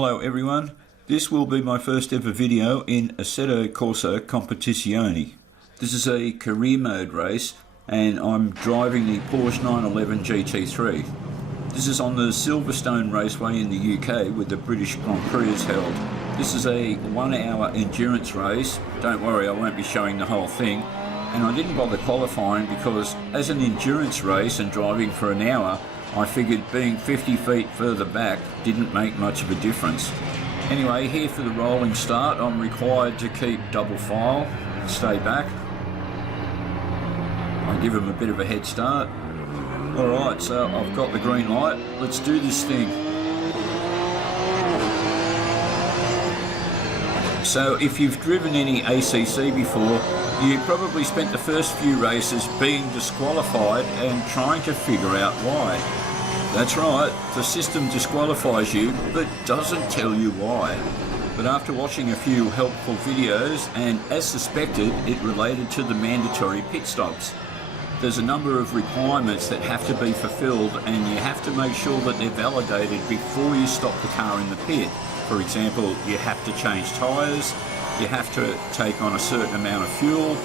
Hello everyone, this will be my first ever video in Assetto Corsa Competizione. This is a career mode race and I'm driving the Porsche 911 GT3. This is on the Silverstone Raceway in the UK where the British Grand Prix is held. This is a 1 hour endurance race. Don't worry, I won't be showing the whole thing. And I didn't bother qualifying because as an endurance race and driving for an hour, I figured being 50 feet further back didn't make much of a difference. Anyway, here for the rolling start, I'm required to keep double file and stay back. I give them a bit of a head start. Alright, so I've got the green light. Let's do this thing. So if you've driven any ACC before, you probably spent the first few races being disqualified and trying to figure out why. That's right, the system disqualifies you but doesn't tell you why. But after watching a few helpful videos, and as suspected, it related to the mandatory pit stops. There's a number of requirements that have to be fulfilled and you have to make sure that they're validated before you stop the car in the pit. For example, you have to change tyres, you have to take on a certain amount of fuel,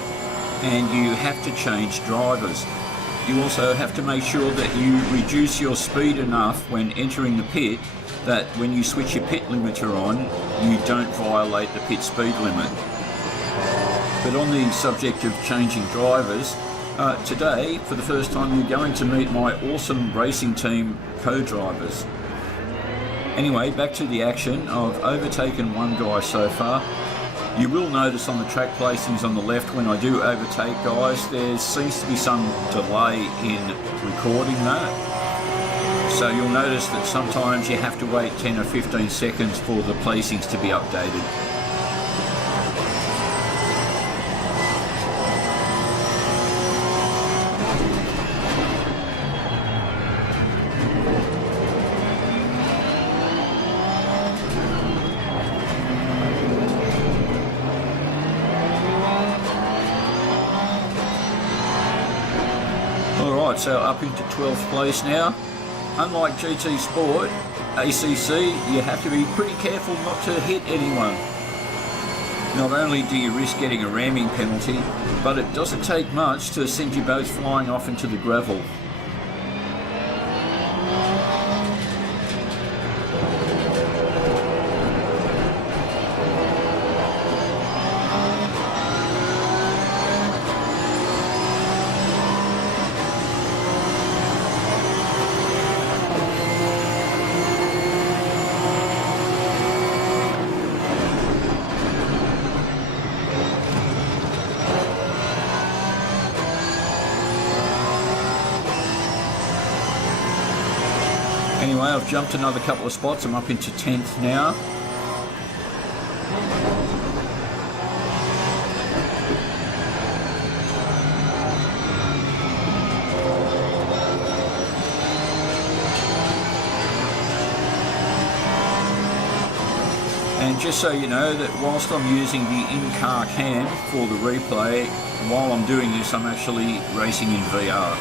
and you have to change drivers. You also have to make sure that you reduce your speed enough when entering the pit that when you switch your pit limiter on, you don't violate the pit speed limit. But on the subject of changing drivers, today, for the first time, you're going to meet my Orsum racing team co-drivers. Anyway, back to the action. I've overtaken one guy so far. You will notice on the track placings on the left when I do overtake guys, there seems to be some delay in recording that. So you'll notice that sometimes you have to wait 10 or 15 seconds for the placings to be updated. Alright, so up into 12th place now. Unlike GT Sport, ACC, you have to be pretty careful not to hit anyone. Not only do you risk getting a ramming penalty, but it doesn't take much to send you both flying off into the gravel. Anyway, I've jumped another couple of spots. I'm up into 10th now. And just so you know that whilst I'm using the in-car cam for the replay, while I'm doing this I'm actually racing in VR.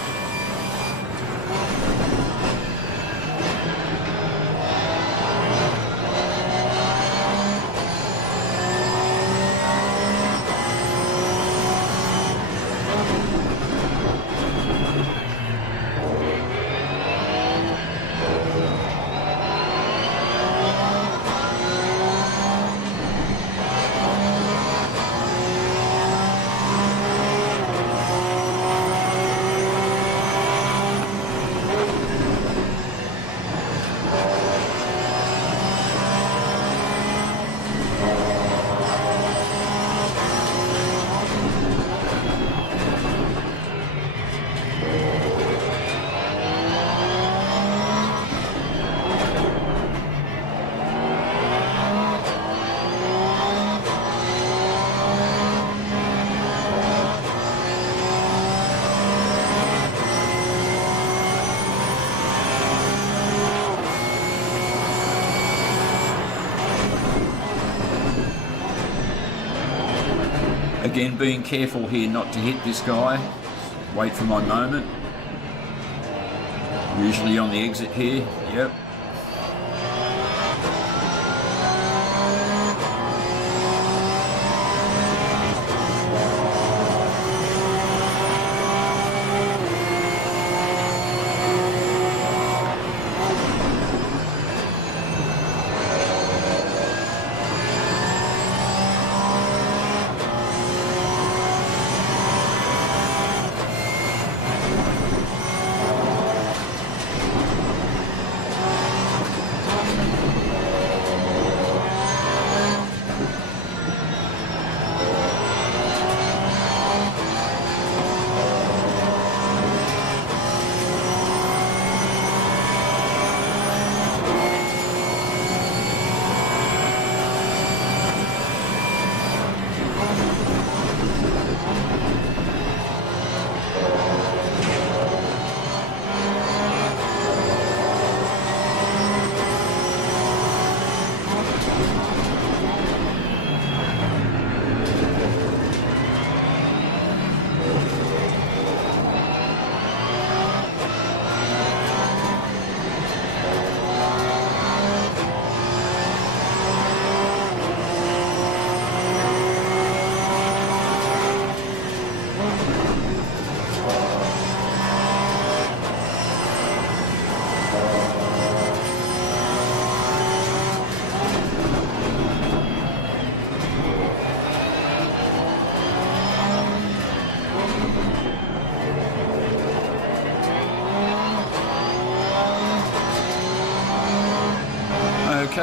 Again, being careful here not to hit this guy. Wait for my moment. Usually on the exit here. Yep.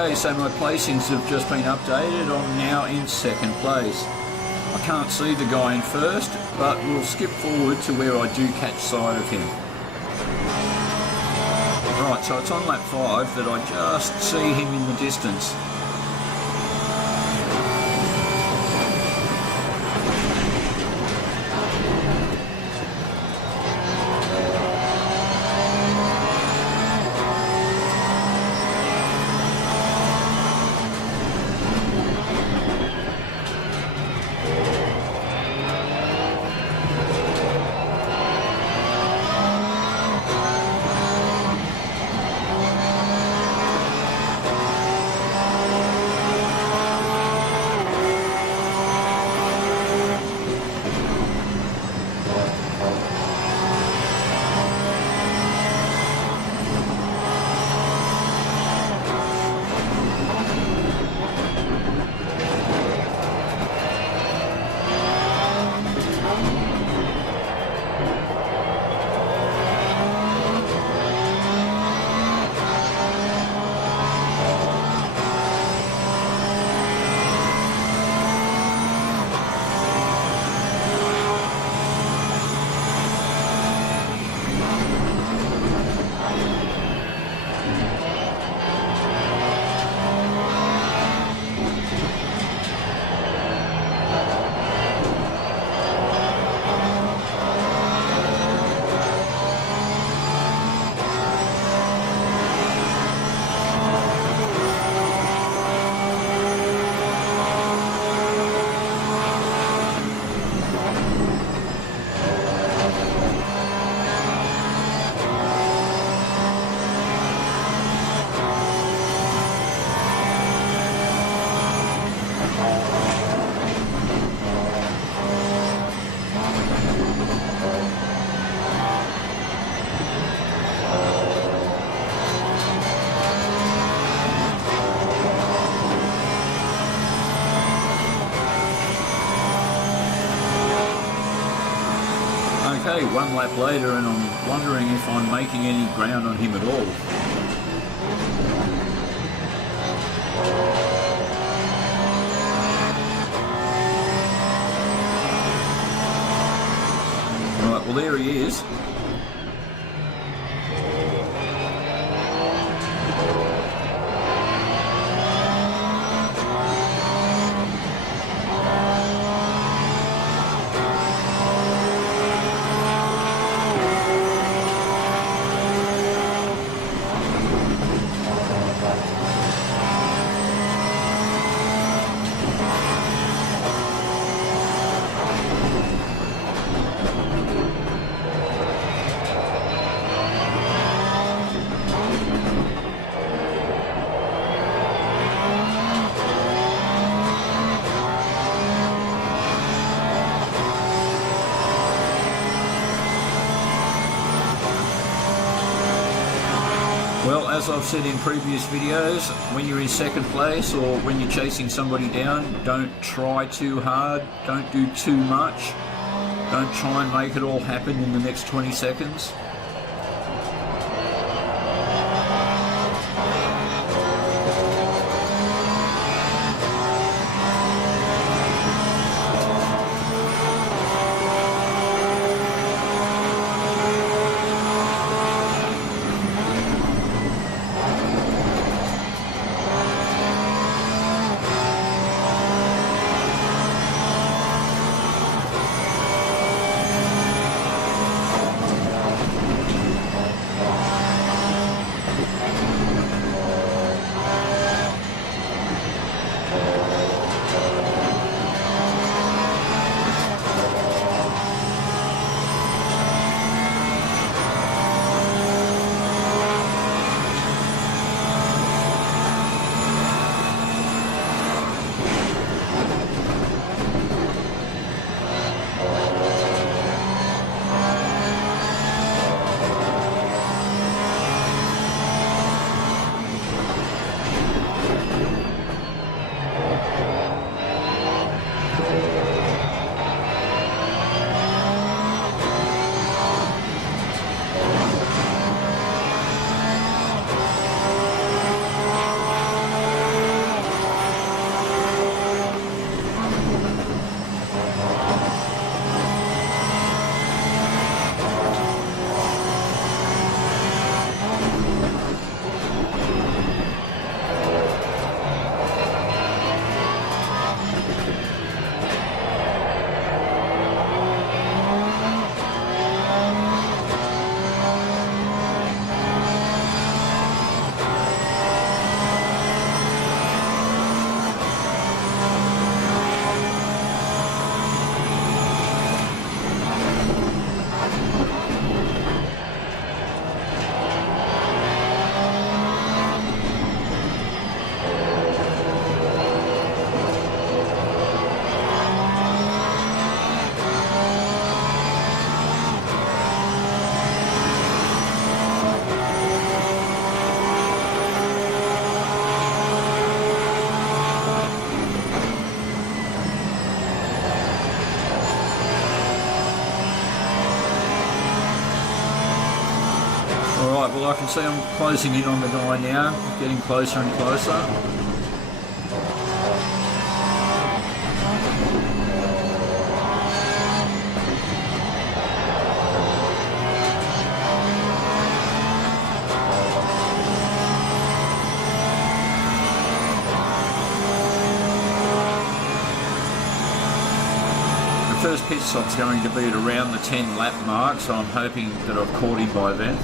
Okay, so my placings have just been updated. I'm now in second place. I can't see the guy in first, but we'll skip forward to where I do catch sight of him. Right, so it's on lap 5 that I just see him in the distance. Okay, one lap later and I'm wondering if I'm making any ground on him at all. Right, well there he is. Well, as I've said in previous videos, when you're in second place or when you're chasing somebody down, don't try too hard, don't do too much, don't try and make it all happen in the next 20 seconds. Right, well I can see I'm closing in on the guy now, getting closer and closer. The first pit stop's going to be at around the 10 lap mark, so I'm hoping that I've caught him by then.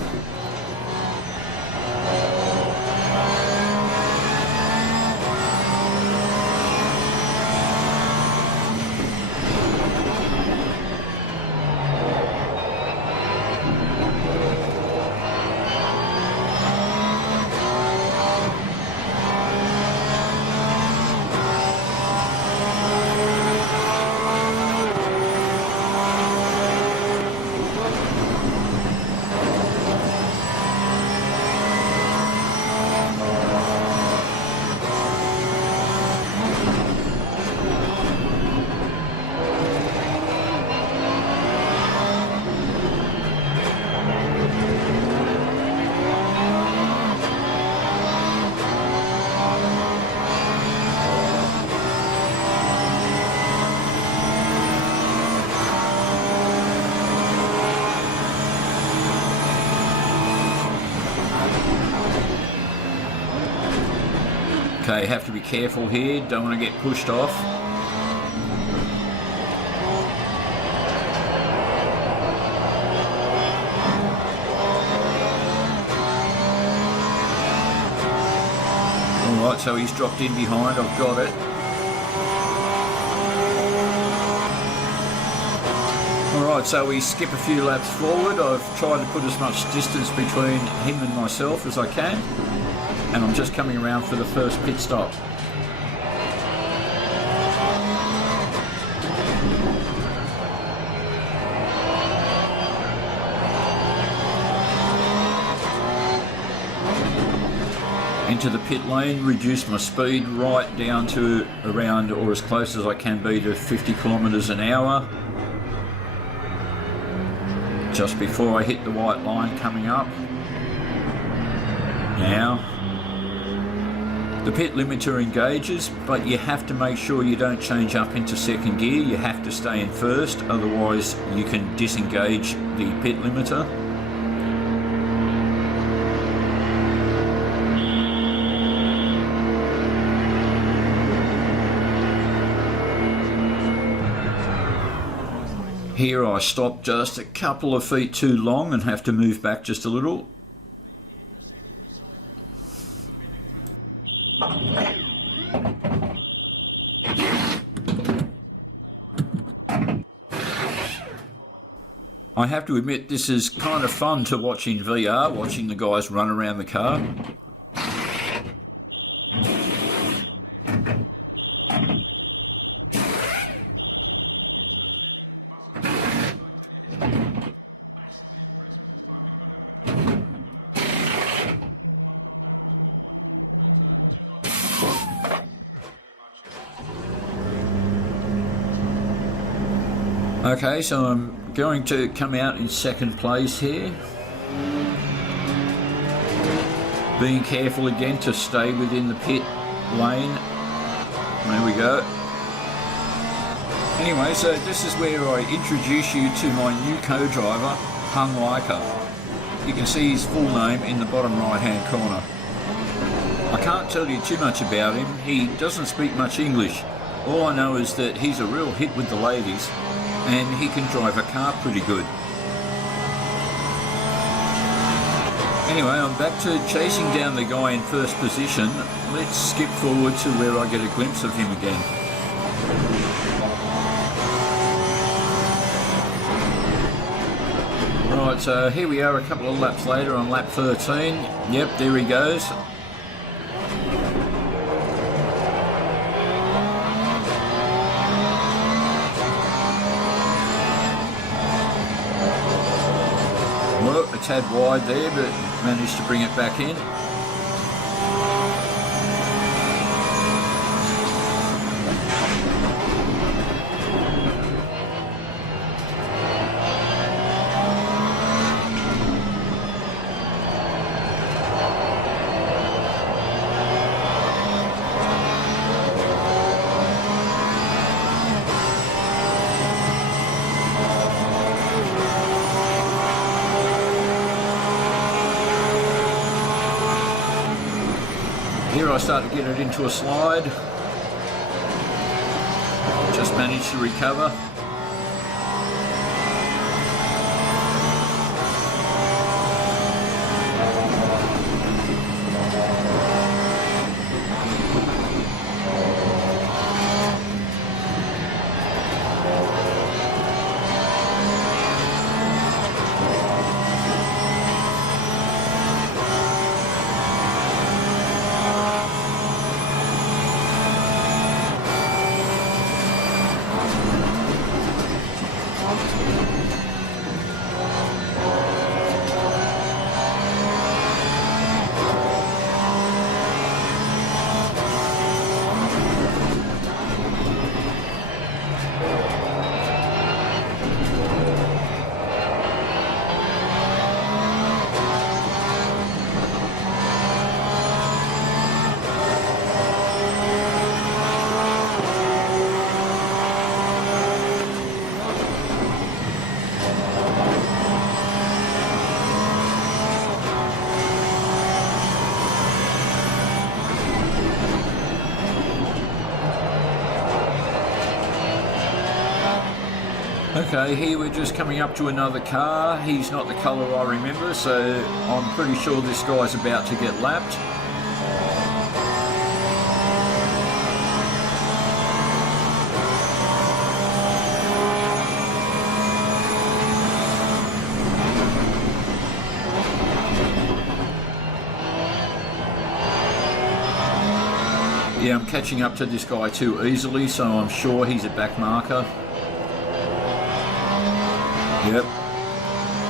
Okay, have to be careful here, don't want to get pushed off. Alright, so he's dropped in behind, I've got it. Alright, so we skip a few laps forward. I've tried to put as much distance between him and myself as I can. And I'm just coming around for the first pit stop. Into the pit lane, reduce my speed right down to around, or as close as I can be, to 50 kilometers an hour. Just before I hit the white line coming up. Now. The pit limiter engages, but you have to make sure you don't change up into second gear. You have to stay in first, otherwise you can disengage the pit limiter. Here I stop just a couple of feet too long and have to move back just a little. I have to admit, this is kind of fun to watch in VR, watching the guys run around the car. Okay, so I'm going to come out in second place here. Being careful again to stay within the pit lane. There we go. Anyway, so this is where I introduce you to my new co-driver, Hung Leica. You can see his full name in the bottom right hand corner. I can't tell you too much about him. He doesn't speak much English. All I know is that he's a real hit with the ladies, and he can drive a car pretty good. Anyway, I'm back to chasing down the guy in first position. Let's skip forward to where I get a glimpse of him again. Right, so here we are a couple of laps later on lap 13. Yep, there he goes. Well, a tad wide there, but managed to bring it back in. Here I start to get it into a slide. Just managed to recover. Okay, here we're just coming up to another car. He's not the colour I remember, so I'm pretty sure this guy's about to get lapped. Yeah, I'm catching up to this guy too easily, so I'm sure he's a back marker. Yep.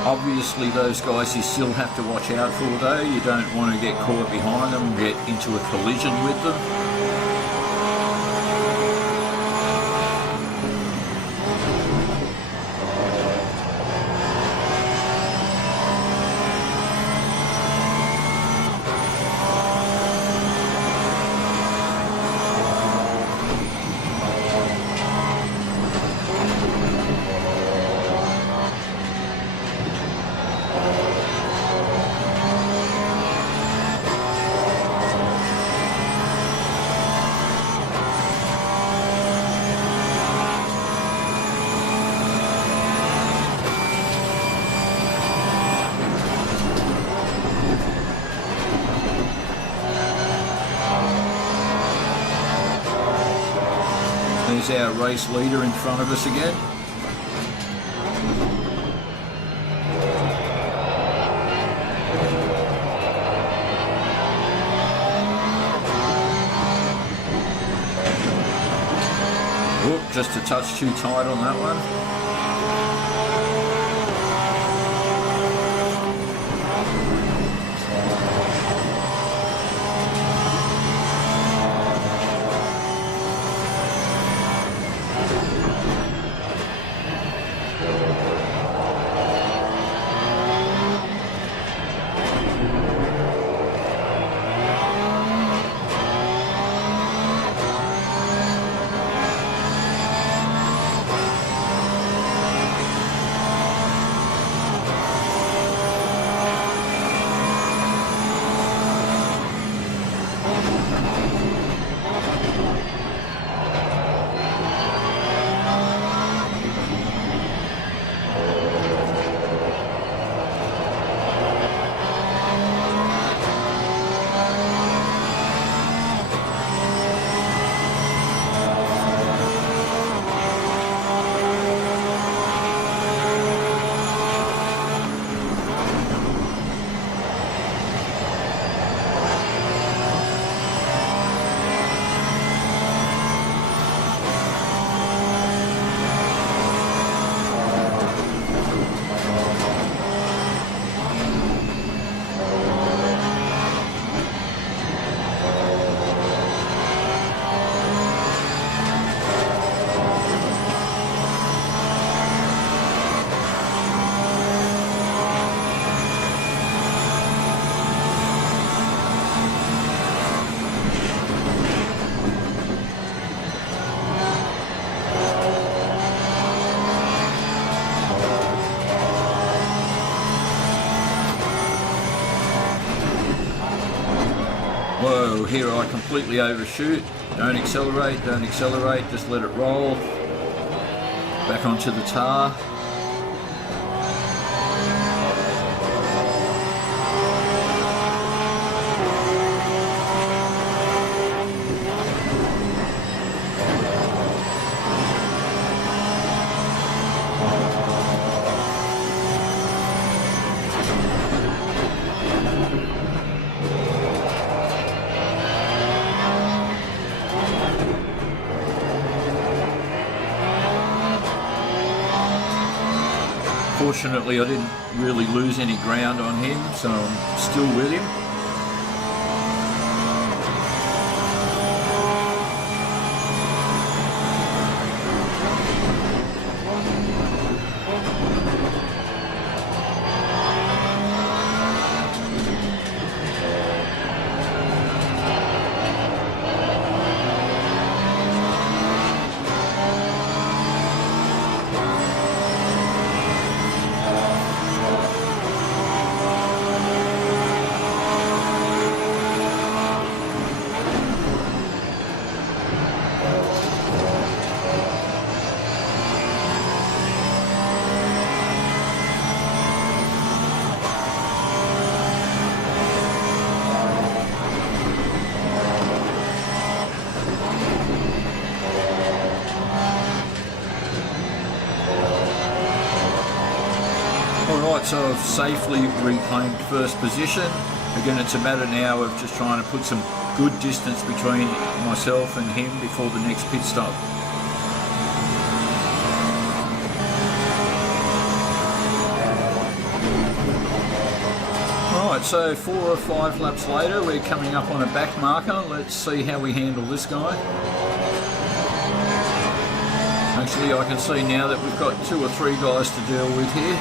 Obviously those guys you still have to watch out for though. You don't want to get caught behind them and get into a collision with them. There's our race leader in front of us again. Oop, just a touch too tight on that one. Whoa, here I completely overshoot. Don't accelerate, just let it roll. Back onto the tar. Fortunately, I didn't really lose any ground on him, so I'm still with him. Alright, so I've safely reclaimed first position. Again, it's a matter now of just trying to put some good distance between myself and him before the next pit stop. Alright, so 4 or 5 laps later, we're coming up on a back marker. Let's see how we handle this guy. Actually, I can see now that we've got 2 or 3 guys to deal with here.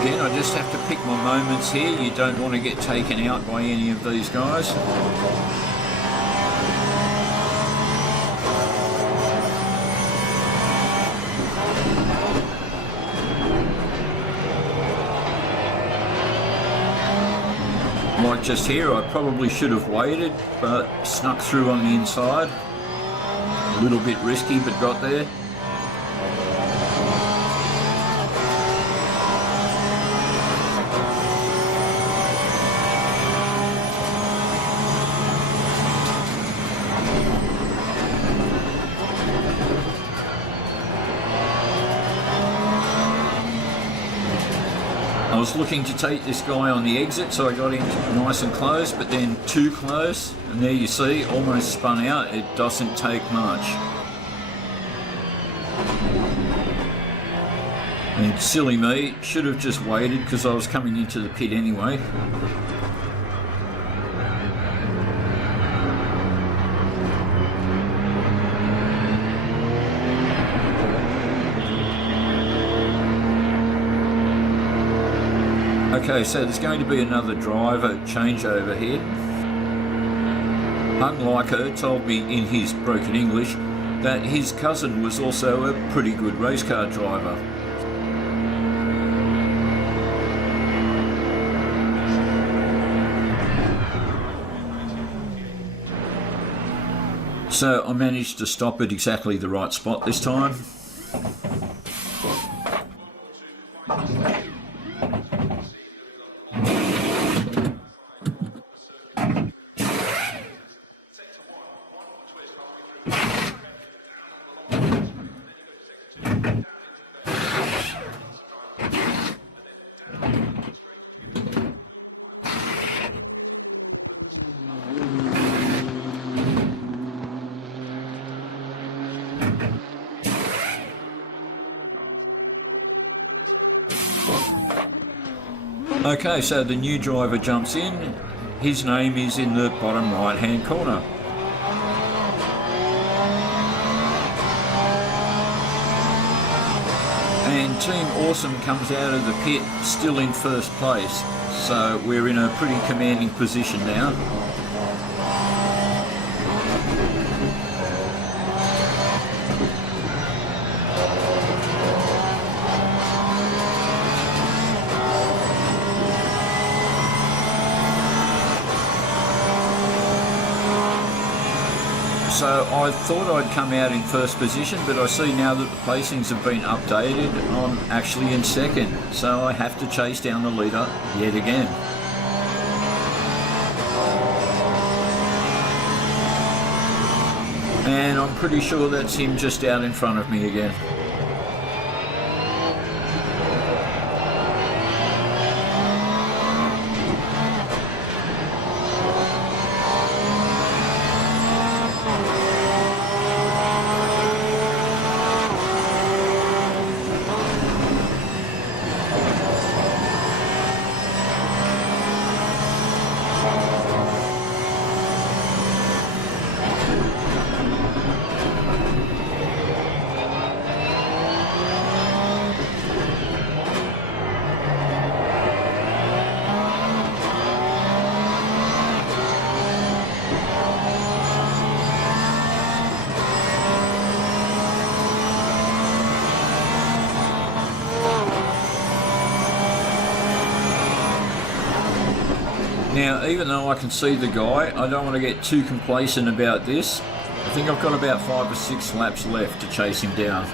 Again, I just have to pick my moments here. You don't want to get taken out by any of these guys. Like just here, I probably should have waited, but snuck through on the inside. A little bit risky, but got there. I was looking to take this guy on the exit, so I got in nice and close, but then too close, and there you see, almost spun out. It doesn't take much. And silly me, should have just waited because I was coming into the pit anyway. Okay, so there's going to be another driver changeover here. Unliker told me in his broken English that his cousin was also a pretty good race car driver. So I managed to stop at exactly the right spot this time. Okay, so the new driver jumps in. His name is in the bottom right hand corner. And Team Orsum comes out of the pit still in first place. So we're in a pretty commanding position now. So I thought I'd come out in first position, but I see now that the placings have been updated, I'm actually in second. So I have to chase down the leader yet again. And I'm pretty sure that's him just out in front of me again. Now, even though I can see the guy, I don't want to get too complacent about this. I think I've got about 5 or 6 laps left to chase him down.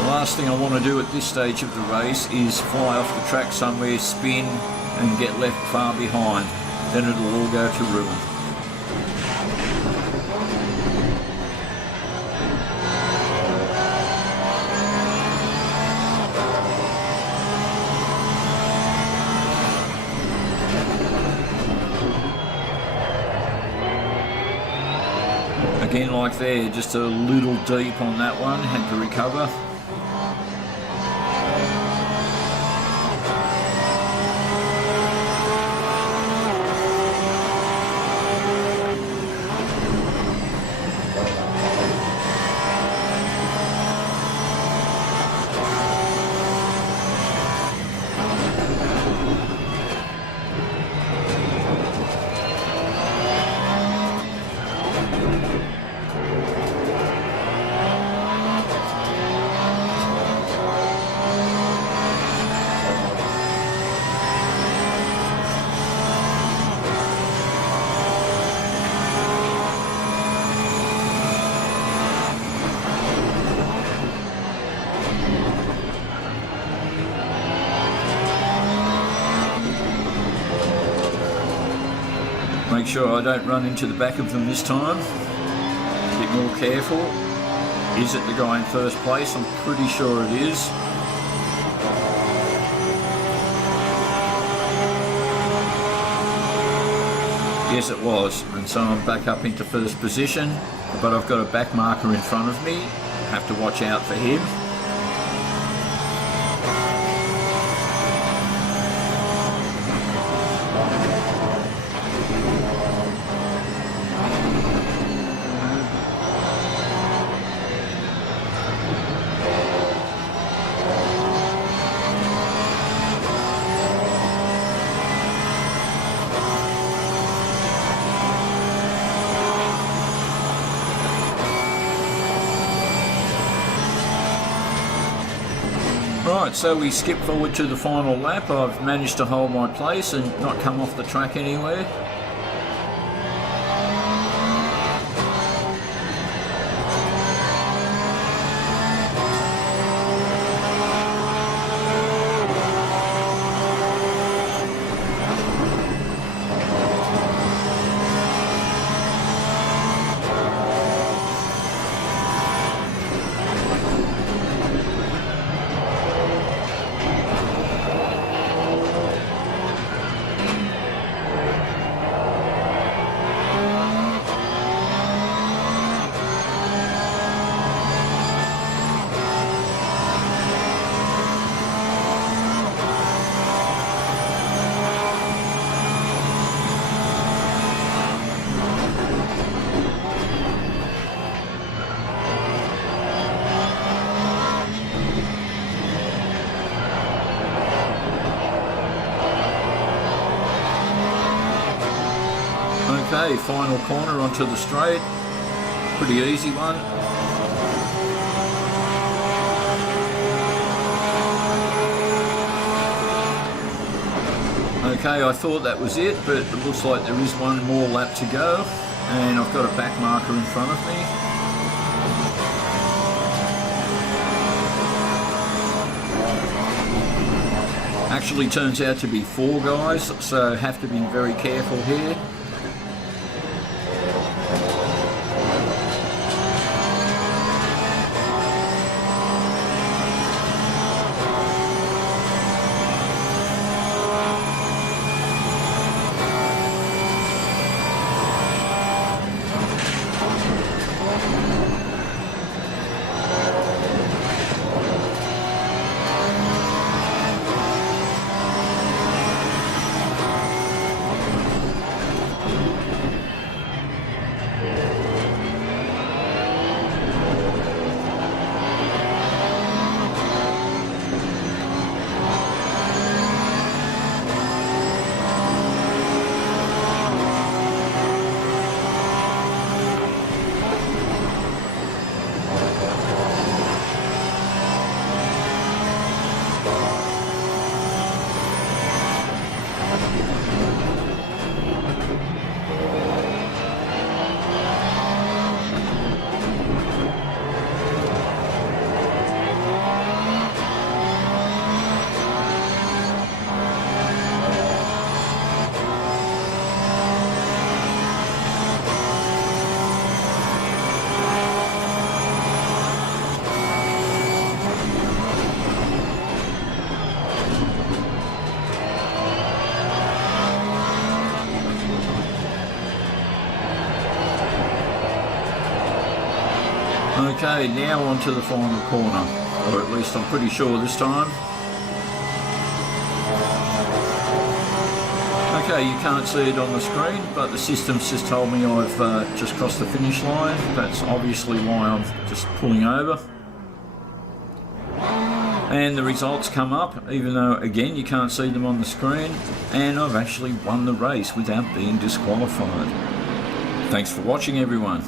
The last thing I want to do at this stage of the race is fly off the track somewhere, spin and get left far behind. Then it'll all go to ruin. Again, like there, just a little deep on that one, had to recover. Make sure I don't run into the back of them this time. A bit more careful. Is it the guy in first place? I'm pretty sure it is. Yes, it was. And so I'm back up into first position, but I've got a back marker in front of me. I have to watch out for him. Right, so we skip forward to the final lap. I've managed to hold my place and not come off the track anywhere. Okay, final corner onto the straight. Pretty easy one. Okay, I thought that was it, but it looks like there is one more lap to go, and I've got a back marker in front of me. Actually turns out to be 4 guys, so have to be very careful here. Okay, now on to the final corner, or at least I'm pretty sure this time. Okay, you can't see it on the screen, but the system's just told me I've just crossed the finish line. That's obviously why I'm just pulling over. And the results come up, even though, again, you can't see them on the screen, and I've actually won the race without being disqualified. Thanks for watching, everyone.